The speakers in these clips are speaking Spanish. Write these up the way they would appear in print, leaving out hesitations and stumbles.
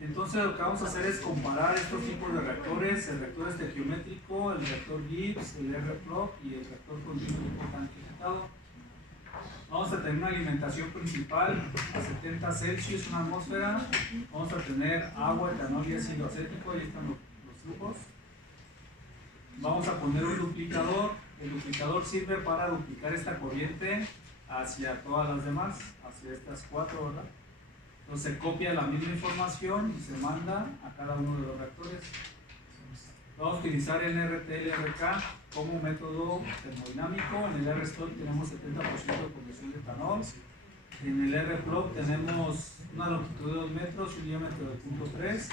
Entonces lo que vamos a hacer es comparar estos tipos de reactores, el reactor estequiométrico, el reactor Gibbs, el R-Prop y el reactor continuo tipo tanque agitado. Vamos a tener una alimentación principal a 70 Celsius, una atmósfera. Vamos a tener agua, etanol y ácido acético, ahí están los flujos. Vamos a poner un duplicador. El duplicador sirve para duplicar esta corriente hacia todas las demás, hacia estas cuatro, ¿verdad? Entonces se copia la misma información y se manda a cada uno de los reactores. Vamos a utilizar el NRT-LRK como método termodinámico. En el R-Stop tenemos 70% de conversión de etanol. En el R-Prop tenemos una longitud de 2 metros y un diámetro de 0.3.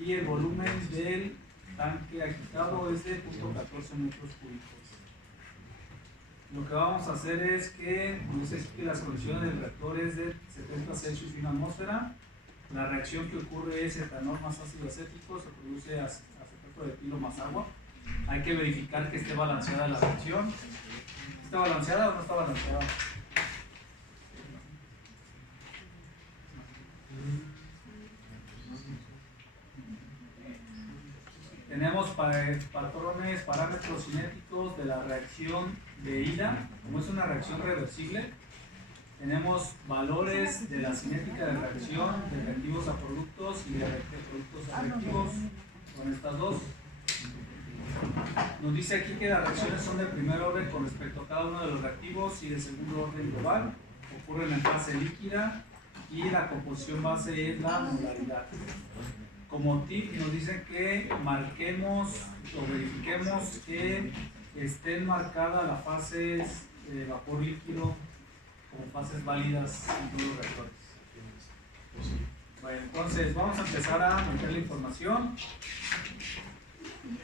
Y el volumen del tanque agitado es de 0.14 metros cúbicos. Lo que vamos a hacer es que, que las condiciones del reactor es de 70 Celsius y una atmósfera. La reacción que ocurre es etanol más ácido acético, se produce acetato de etilo más agua. Hay que verificar que esté balanceada la reacción. ¿Está balanceada o no está balanceada? Tenemos parámetros cinéticos de la reacción de ida. Como es una reacción reversible, tenemos valores de la cinética de reacción de reactivos a productos y de productos a reactivos con estas dos. Nos dice aquí que las reacciones son de primer orden con respecto a cada uno de los reactivos y de segundo orden global. Ocurren en fase líquida y la composición base es la molaridad. Como tip nos dicen que marquemos o verifiquemos que estén marcadas las fases de vapor líquido como fases válidas en todos los reactores. Bueno, entonces vamos a empezar a meter la información.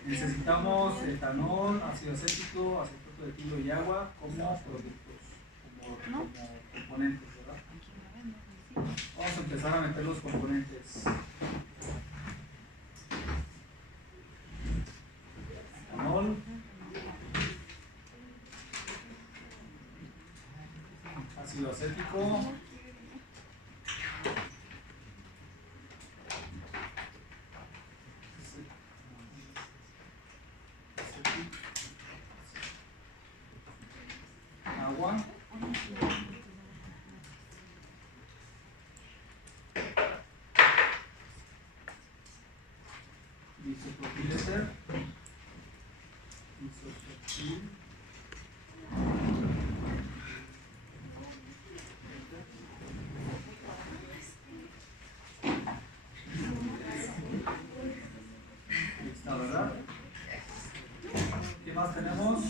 Necesitamos etanol, ácido acético, acetato de etilo y agua como productos, como componentes, ¿verdad? Vamos a empezar a meter los componentes. Etanol, ácido acético, agua, isopropiléter, ¿verdad? ¿Qué más tenemos?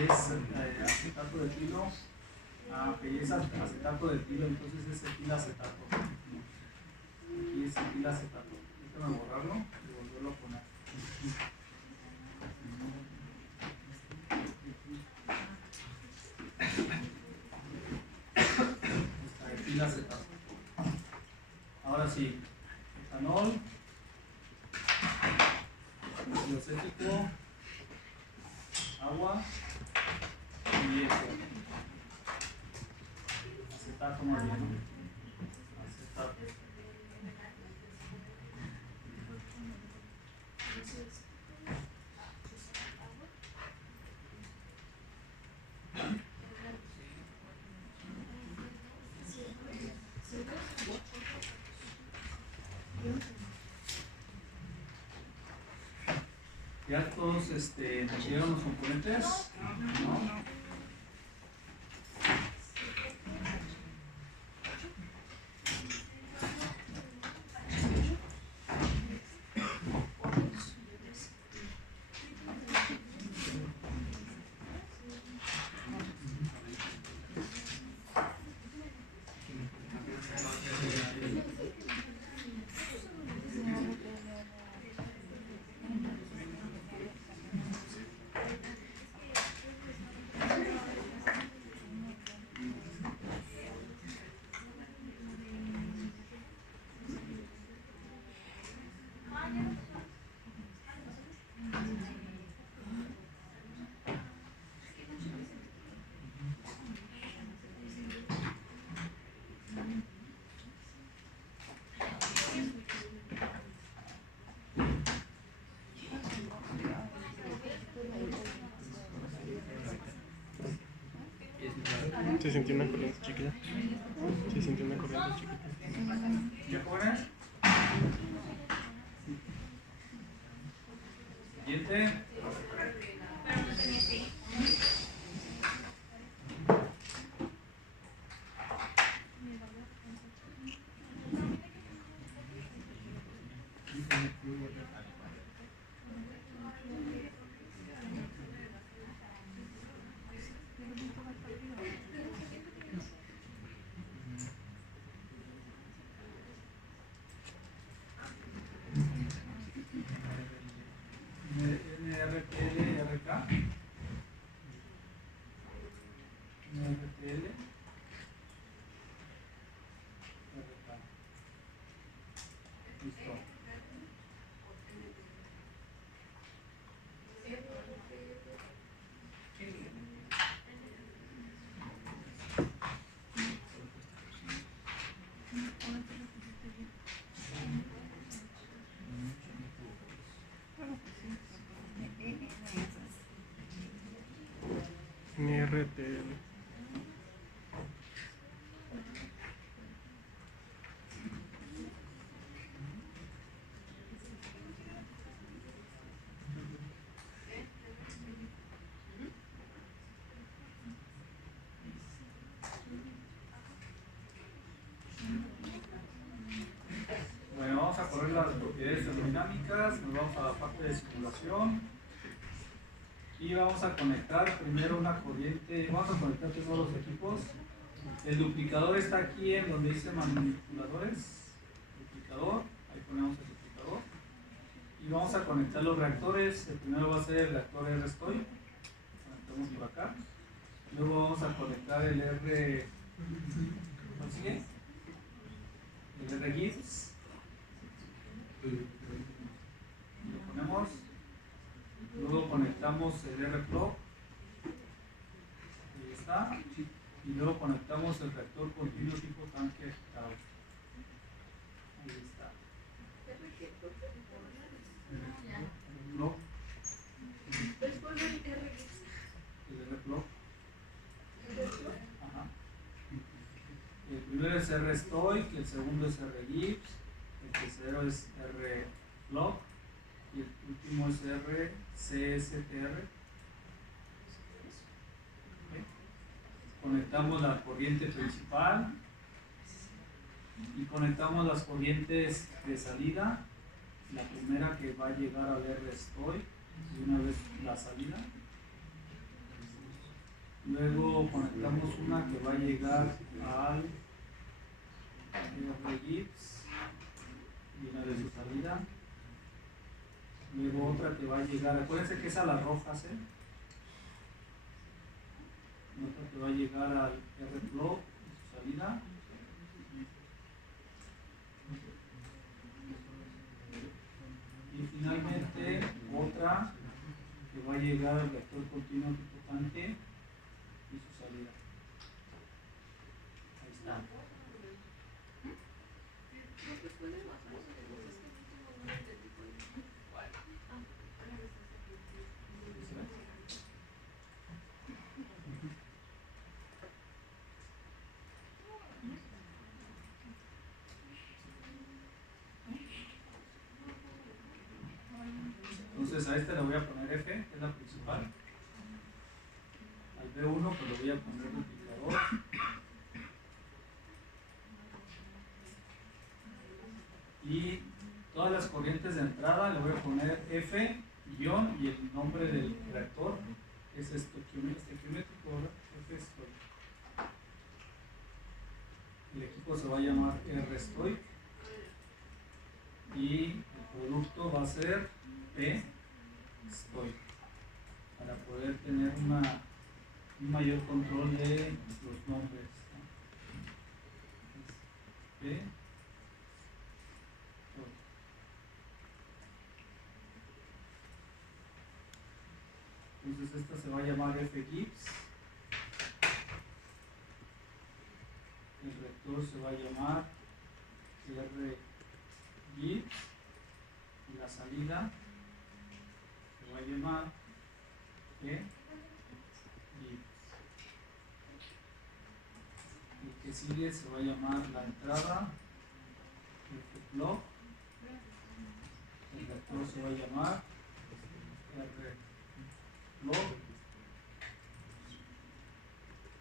Es acetato de etilo. Ok, es acetato de etilo, entonces es etilacetato. Aquí es etilacetato. Déjame borrarlo y volverlo a poner. Está etilacetato. Ahora sí, etanol, ácido acético, agua y acetato más bien, ¿no? Acetato. ¿Ya todos metieron los componentes? ¿No? Se sintió una corriente chiquita. Se sintió una corriente chiquita. ¿Ya jóvenes? Siguiente. NRTL, RK. NRTL, RK. Listo. NRTL. Bueno, vamos a correr las propiedades termodinámicas, nos vamos a la parte de simulación y vamos a conectar primero una corriente, vamos a conectar todos los equipos. El duplicador está aquí en donde dice manipuladores, duplicador, ahí ponemos el duplicador y vamos a conectar los reactores. El primero va a ser el reactor R-Stoy, conectamos por acá, luego vamos a conectar el R, ¿cuál sigue? El R-Gibbs. Lo ponemos, luego conectamos el R-Plug, ahí está, y luego conectamos el reactor continuo tipo tanque agitado, ahí está, R-Plug, el R-Plug, ajá. El primero es R-Stoic, el segundo es R-Gibbs, el tercero es R-Plug y el último es R-CSTR. ¿Okay? Conectamos la corriente principal y conectamos las corrientes de salida. La primera que va a llegar al R-Stoic y una vez la salida. Luego conectamos una que va a llegar al R-Gibbs y una de su salida. Luego otra que va a llegar, acuérdense que es a las rojas, otra que va a llegar al R-Plug y su salida. Y finalmente otra que va a llegar al reactor continuo tipo tanque y su salida. Ahí está. Entonces a este le voy a poner F, que es la principal. Al B1 pues le voy a poner duplicador. Y todas las corrientes de entrada le voy a poner F guión y el nombre del reactor, que es estequiométrico, ¿verdad? F Stoic. El equipo se va a llamar R Stoic y el producto va a ser P Stoic, para poder tener un mayor control de los nombres, ¿no? P Stoic. Entonces esta se va a llamar F Gibbs, el reactor se va a llamar R Gibbs y la salida se va a llamar E Gibbs. que sigue se va a llamar la entrada F-Block. El reactor se va a llamar R-Block.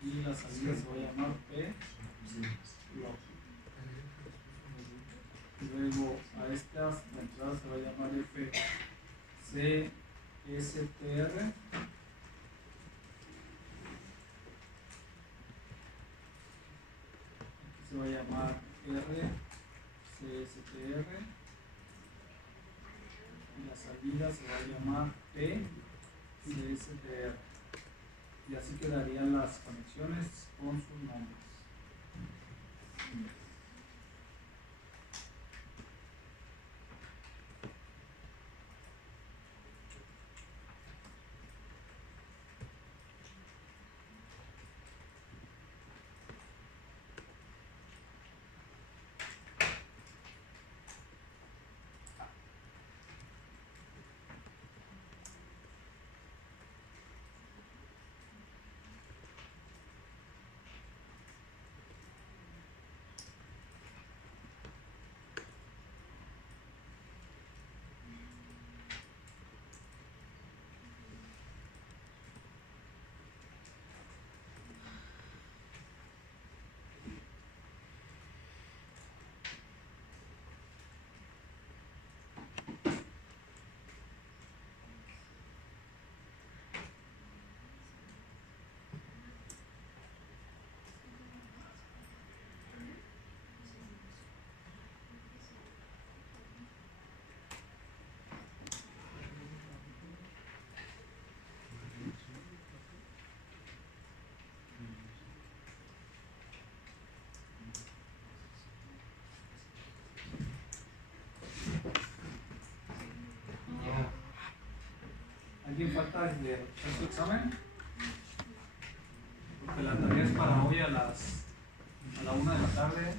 Y la salida se va a llamar P-Block. Luego a estas, la entrada se va a llamar F-C-S-T-R. Se va a llamar R-C-S-T-R y la salida se va a llamar P-C-S-T-R y así quedarían las conexiones con sus nombres. ¿Alguien falta de hacer su examen? Porque la tarea es para hoy a la 1 de la tarde.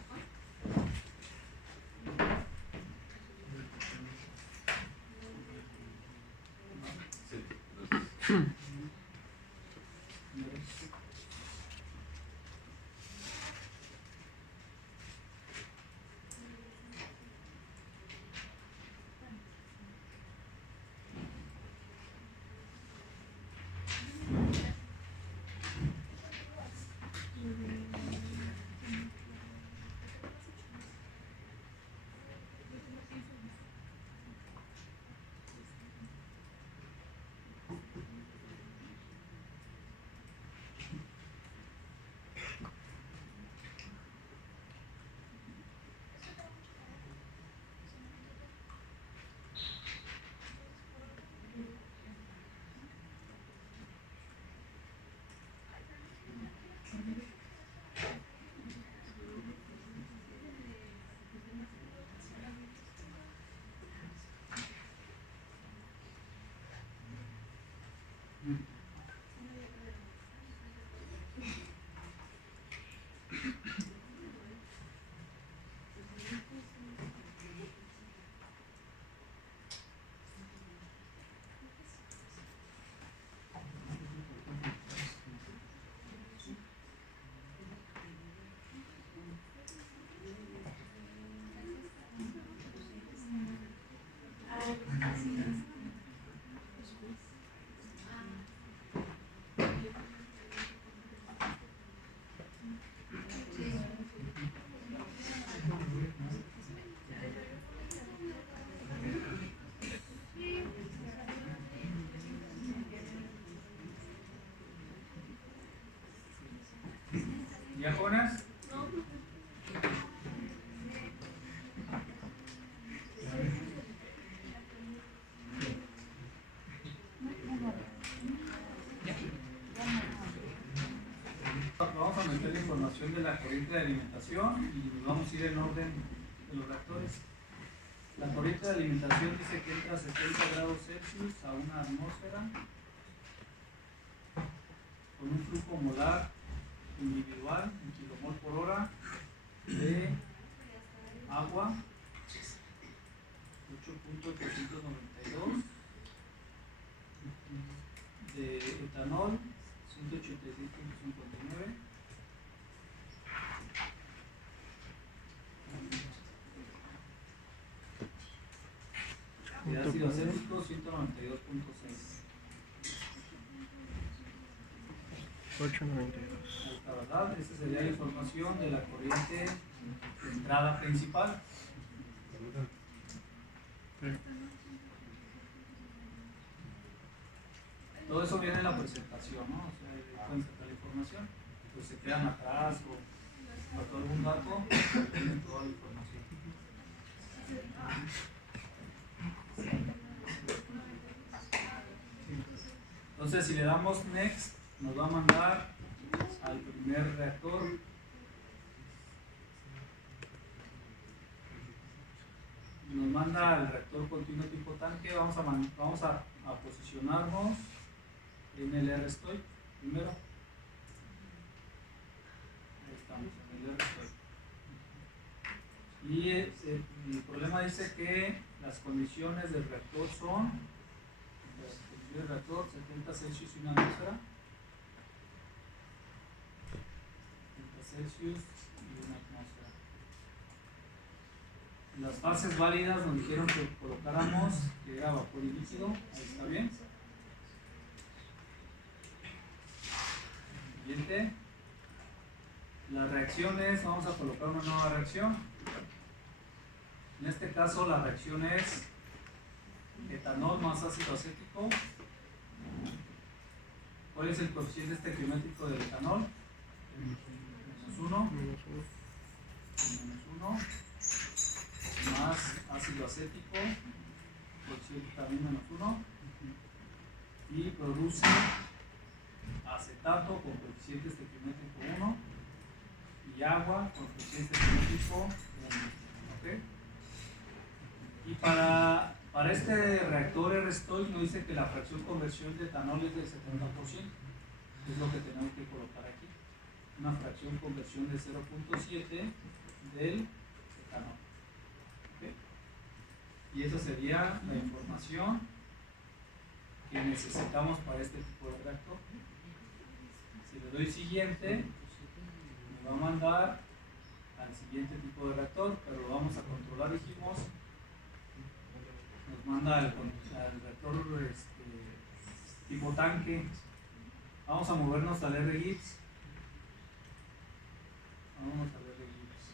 ¿Ya, jóvenes? Vamos a meter la información de la corriente de alimentación y nos vamos a ir en orden de los reactores. La corriente de alimentación dice que entra a 70 grados Celsius a una atmósfera con un flujo molar individual en kilomol por hora de agua 8.892, de etanol 186.59, de ácido acético 192.6. 892. Ahí está, ¿verdad? Esa sería la información de la corriente de entrada principal. Todo eso viene en la presentación, ¿no? O sea, pueden sacar la información, pues se quedan atrás o faltó algún dato, tienen toda la información. Entonces, si le damos next, nos va a mandar al primer reactor. Nos manda al reactor continuo tipo tanque. Vamos a posicionarnos en el R-Stoy primero. Ahí estamos, en el R-Stoy. Y el problema dice que las condiciones del reactor son el reactor 70 Celsius y una atmósfera. 70 Celsius y una atmósfera. Las fases válidas nos dijeron que colocáramos que era vapor y líquido. Ahí está bien. Siguiente. Las reacciones, vamos a colocar una nueva reacción. En este caso la reacción es etanol más ácido acético. ¿Cuál es el coeficiente estequiométrico del etanol? -1. -1. Más ácido acético, coeficiente también -1. Y produce acetato con coeficiente estequiométrico 1 y agua con coeficiente estequiométrico 1. ¿Okay? Y para este reactor R-Stoy nos dice que la fracción conversión de etanol es del 70%. Es lo que tenemos que colocar aquí. Una fracción conversión de 0.7 del etanol. ¿Okay? Y esa sería la información que necesitamos para este tipo de reactor. Si le doy siguiente, me va a mandar al siguiente tipo de reactor, pero lo vamos a controlar, dijimos. Nos manda al reactor tipo tanque. Vamos a movernos al R-Gibbs. Vamos al R-Gibbs.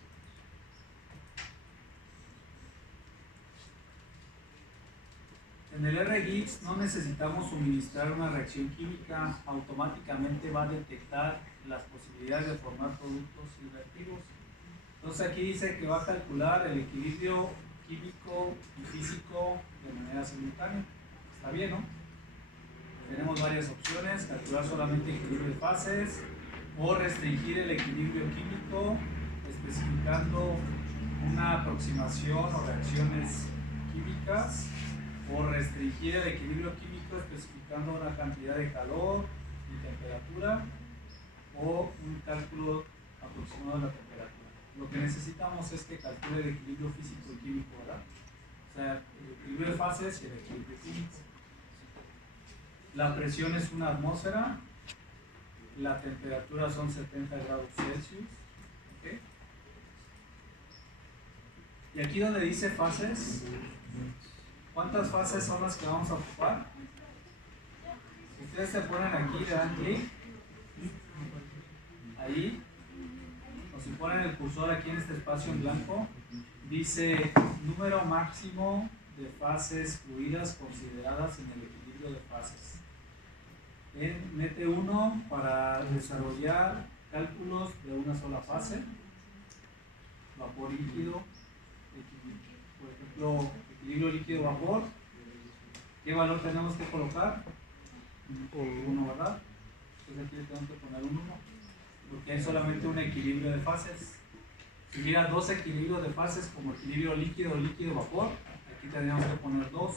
En el R-Gibbs no necesitamos suministrar una reacción química, automáticamente va a detectar las posibilidades de formar productos y reactivos. Entonces aquí dice que va a calcular el equilibrio químico y físico de manera simultánea. Está bien, ¿no? Tenemos varias opciones: calcular solamente equilibrio de fases o restringir el equilibrio químico especificando una aproximación o reacciones químicas, o restringir el equilibrio químico especificando una cantidad de calor y temperatura, o un cálculo aproximado de la temperatura. Lo que necesitamos es que calcule el equilibrio físico y químico, ¿verdad? O sea, el equilibrio de fases y el equilibrio químico. La presión es una atmósfera, la temperatura son 70 grados Celsius. ¿Okay? Y aquí donde dice fases, ¿cuántas fases son las que vamos a ocupar? Si ustedes se ponen aquí, le dan clic, ahí, o si ponen el cursor aquí en este espacio en blanco, dice número máximo de fases fluidas consideradas en el equilibrio de fases. Mete 1 para desarrollar cálculos de una sola fase, vapor líquido, por ejemplo, equilibrio líquido-vapor. ¿Qué valor tenemos que colocar? 1, ¿verdad? Entonces aquí le tenemos que poner un 1, porque hay solamente un equilibrio de fases. Si hubiera dos equilibrios de fases como equilibrio líquido-líquido-vapor, aquí tendríamos que poner 2.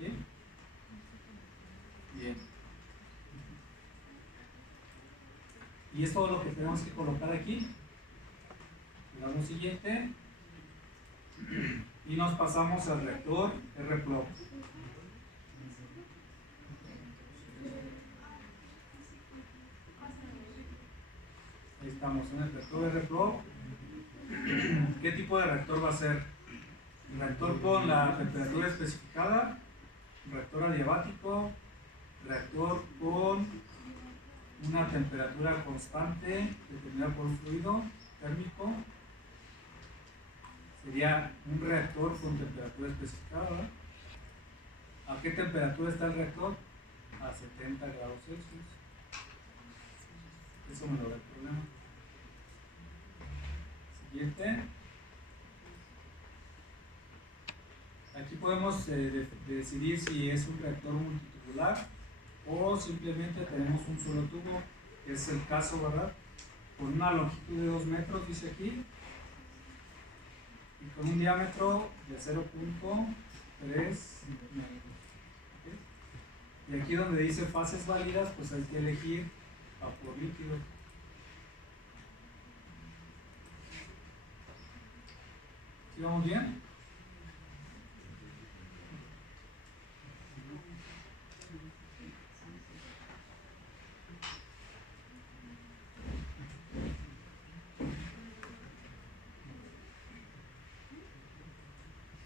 ¿Sí? Bien. Y es todo lo que tenemos que colocar aquí. Le damos siguiente. Y nos pasamos al reactor R-Plug. Ahí estamos en el reactor R-Plug. ¿Qué tipo de reactor va a ser? reactor con la temperatura especificada, reactor adiabático, reactor con una temperatura constante determinada por un fluido térmico. Sería un reactor con temperatura especificada, ¿verdad? ¿A qué temperatura está el reactor? A 70 grados Celsius. Eso me lo da el problema. Siguiente. Aquí podemos decidir si es un reactor multitubular o simplemente tenemos un solo tubo, que es el caso, ¿verdad? Con una longitud de 2 metros, dice aquí, y con un diámetro de 0.3 metros. ¿Okay? Y aquí donde dice fases válidas, pues hay que elegir vapor líquido. ¿Sí vamos bien?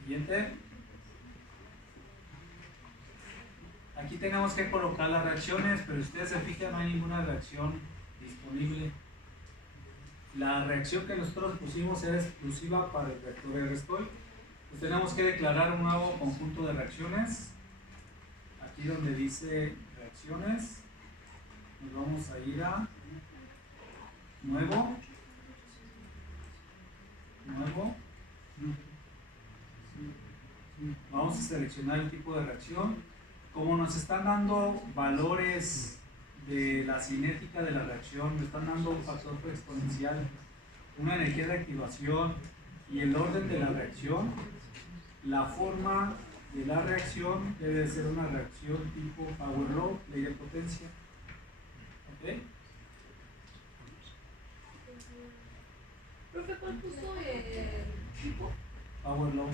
Siguiente. Aquí tenemos que colocar las reacciones, pero si ustedes se fijan no hay ninguna reacción disponible. La reacción que nosotros pusimos era exclusiva para el reactor Erstøy. Pues tenemos que declarar un nuevo conjunto de reacciones. Aquí donde dice reacciones, nos vamos a ir a nuevo, vamos a seleccionar el tipo de reacción. Como nos están dando valores de la cinética de la reacción, nos están dando un factor exponencial, una energía de activación y el orden de la reacción, la forma de la reacción debe ser una reacción tipo power law, ley de potencia. ¿Ok? Profe, ¿cuál puso el tipo? Power law.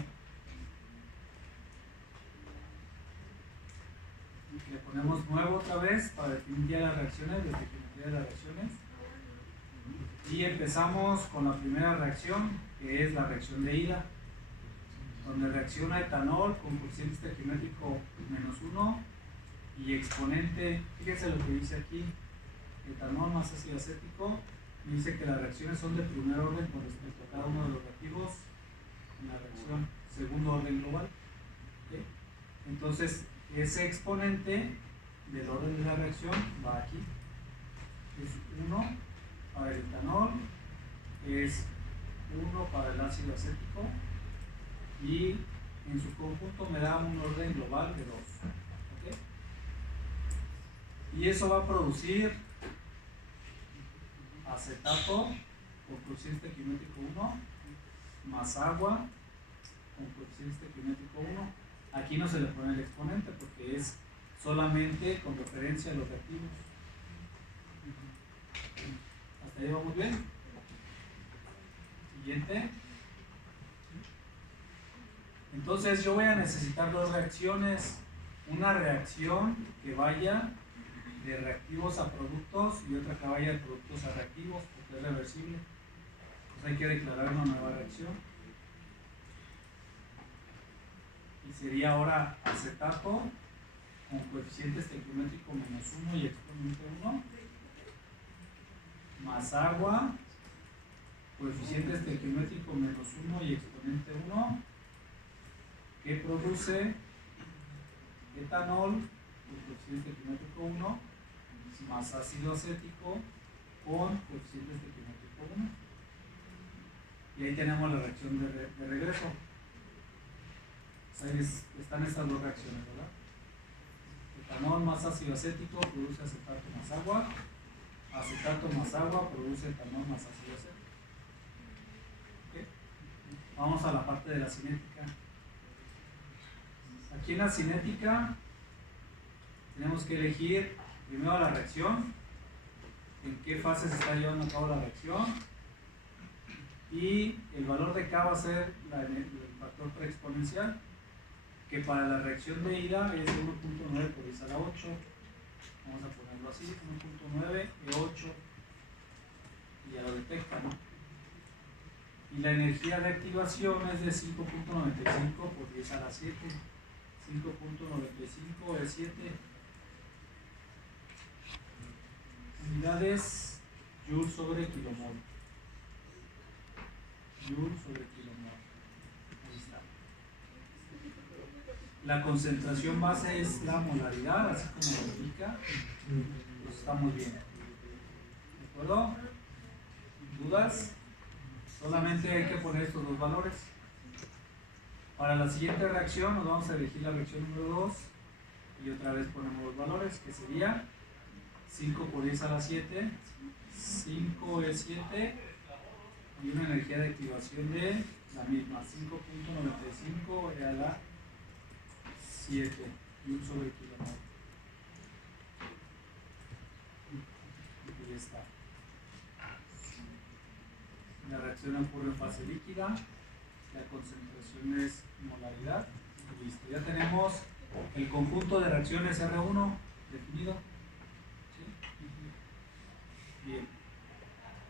Le ponemos nuevo otra vez para definir ya las reacciones, desde que de las reacciones. Y empezamos con la primera reacción, que es la reacción de ida, donde reacciona etanol con coeficiente estequiométrico -1 y exponente. Fíjense lo que dice aquí: etanol más ácido acético. Me dice que las reacciones son de primer orden con respecto a cada uno de los reactivos en la reacción, segundo orden global. ¿Okay? Entonces, ese exponente del orden de la reacción va aquí. Es 1 para el etanol, es 1 para el ácido acético y en su conjunto me da un orden global de 2. ¿Okay? Y eso va a producir acetato con coeficiente estequiométrico 1 más agua con coeficiente estequiométrico 1. Aquí no se le pone el exponente porque es solamente con referencia a los reactivos. ¿Hasta ahí vamos bien? Siguiente. Entonces yo voy a necesitar dos reacciones. Una reacción que vaya de reactivos a productos y otra que vaya de productos a reactivos, porque es reversible. Entonces hay que declarar una nueva reacción. Y sería ahora acetato con coeficiente estequiométrico -1 y exponente 1, más agua, coeficiente estequiométrico -1 y exponente 1, que produce etanol con coeficiente estequiométrico 1, más ácido acético con coeficiente estequiométrico 1. Y ahí tenemos la reacción de regreso. Ahí están estas dos reacciones, ¿verdad? Etanol más ácido acético produce acetato más agua. Acetato más agua produce etanol más ácido acético. ¿Okay? Vamos a la parte de la cinética. Aquí en la cinética tenemos que elegir primero la reacción, en qué fase se está llevando a cabo la reacción, y el valor de K va a ser el factor preexponencial, que para la reacción de ida es de 1.9 por 10 a la 8. Vamos a ponerlo así: 1.9 de 8, y ya lo detecta, ¿no? Y la energía de activación es de 5.95 por 10 a la 7. 5.95 es 7 unidades Joule sobre kilomol. Joule sobre kilomol. Ahí está. La concentración base es la molaridad, así como lo indica. Pues estamos bien. ¿De acuerdo? ¿Dudas? Solamente hay que poner estos dos valores. Para la siguiente reacción nos vamos a elegir la reacción número 2 y otra vez ponemos los valores, que sería 5 por 10 a la 7, 5 es 7 y una energía de activación de la misma, 5.95 a la 7 y un sobre kilomol. Y ya está. La reacción ocurre en fase líquida, la concentración es molaridad. Listo, ya tenemos el conjunto de reacciones R1 definido. ¿Sí? Bien.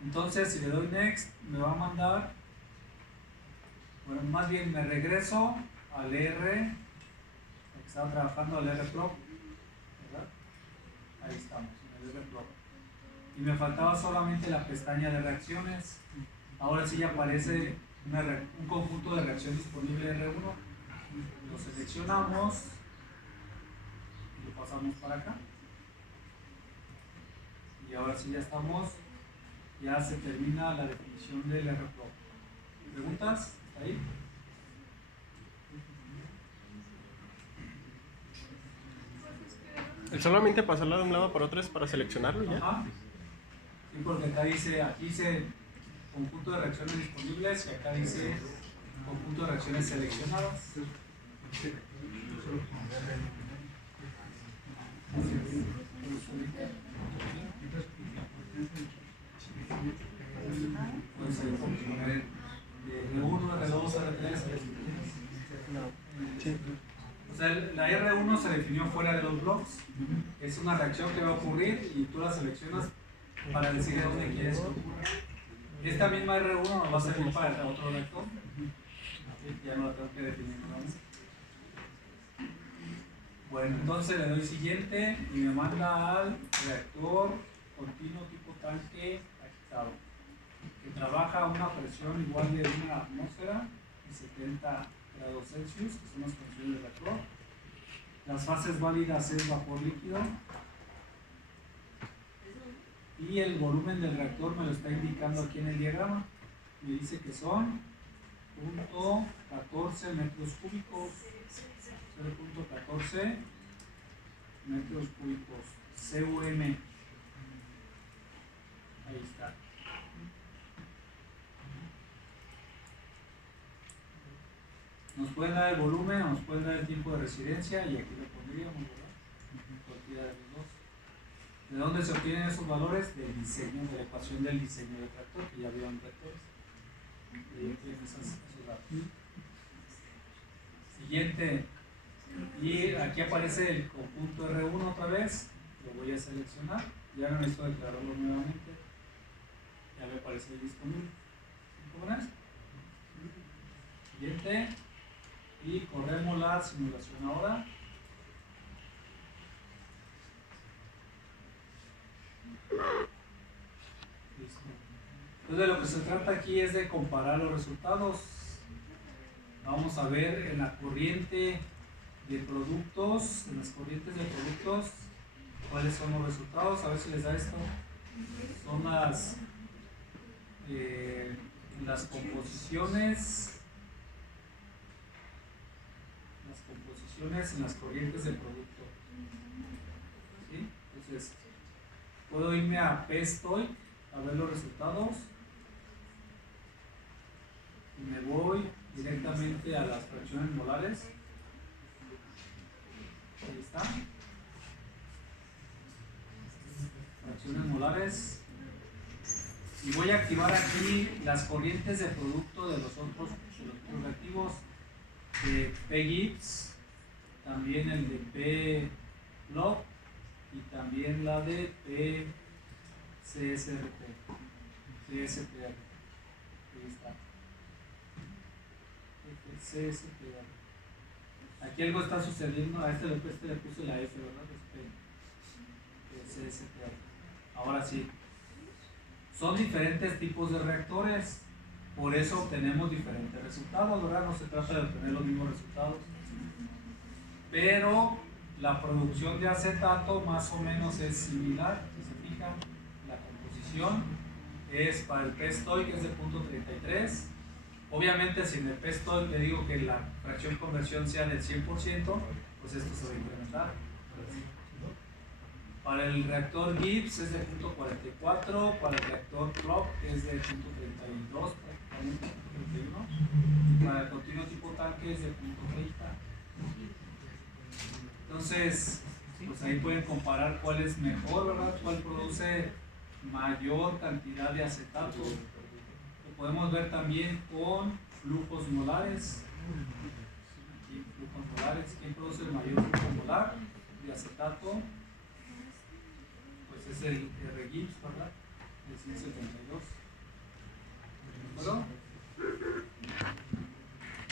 Entonces, si le doy next, me va a mandar, bueno, más bien me regreso al R, que estaba trabajando al R-Prop, ¿verdad? Ahí estamos, en el R-Prop. Y me faltaba solamente la pestaña de reacciones. Ahora sí ya aparece un conjunto de reacción disponible R1. Lo seleccionamos y lo pasamos para acá. Y ahora sí ya estamos, ya se termina la definición del R-Prop. ¿Preguntas? ¿Ahí? ¿El solamente pasarlo de un lado para otro es para seleccionarlo ya? Ajá. Sí, porque acá dice, aquí dice conjunto de reacciones disponibles y acá dice conjunto de reacciones seleccionadas. Entonces, poner R1, R2, R3, Sí. O sea, la R1 se definió fuera de los blocks. Es una reacción que va a ocurrir y tú la seleccionas para decir de dónde quieres que ocurra. Esta misma R1 nos va a servir para el otro reactor. Ya no la tengo que definir nuevamente. Bueno, entonces le doy siguiente y me manda al reactor continuo tipo tanque agitado, que trabaja a una presión igual de 1 atmósfera y 70 grados Celsius, que son las condiciones del reactor. Las fases válidas es vapor líquido. Y el volumen del reactor me lo está indicando aquí en el diagrama. Me dice que son 0.14 metros cúbicos. 0.14 metros cúbicos. CUM. Ahí está. Nos pueden dar el volumen, nos pueden dar el tiempo de residencia y aquí lo pondríamos, ¿verdad? Cualquiera de los dos. ¿De dónde se obtienen esos valores? Del diseño, de la ecuación del diseño del tractor, que ya vieron tractores. Y ahí tienen esos datos. Siguiente. Y aquí aparece el conjunto R1 otra vez. Lo voy a seleccionar. Ya no necesito declararlo nuevamente. Ya me aparece ahí disponible. ¿Cómo es? Siguiente. Y corremos la simulación ahora. Listo. Entonces de lo que se trata aquí es de comparar los resultados. Vamos a ver en la corriente de productos, en las corrientes de productos, cuáles son los resultados. A ver si les da esto. Son las composiciones en las corrientes del producto. ¿Sí? Entonces, puedo irme a PSTOI a ver los resultados y me voy directamente a las fracciones molares. Ahí está. Fracciones molares. Y voy a activar aquí las corrientes de producto de los otros reactivos de P-Gibbs, también el de P-Block y también la de P-CSRP. CSPR. Ahí está. FCSTA. Aquí algo está sucediendo, a este le puse la F, ¿verdad? FCSTA. Ahora sí, son diferentes tipos de reactores, por eso obtenemos diferentes resultados, ¿verdad? No se trata de obtener los mismos resultados, pero la producción de acetato más o menos es similar. Si se fijan, la composición es para el P-Stoy, que es de 0.33. Obviamente, si en el P-Stoy le digo que la fracción conversión sea del 100%, pues esto se va a incrementar. Para el reactor Gibbs es de 0.44, para el reactor Plug es de 0.32, prácticamente 0.31, y para el continuo tipo tanque es de 0.30. Entonces, pues ahí pueden comparar cuál es mejor, ¿verdad? Cuál produce mayor cantidad de acetato. Lo podemos ver también con flujos molares. Aquí, flujos molares. ¿Quién produce el mayor flujo molar de acetato? Pues es el R-Gibbs, ¿verdad? De 172. ¿De acuerdo?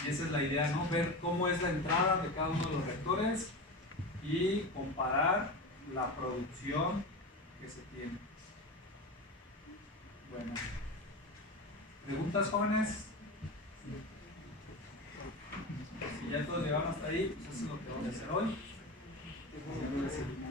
Y esa es la idea, ¿no? Ver cómo es la entrada de cada uno de los reactores y comparar la producción que se tiene. Bueno, ¿preguntas, jóvenes? Si ya todos llegaron hasta ahí, pues eso es lo que vamos a hacer hoy. Ya lo decidimos.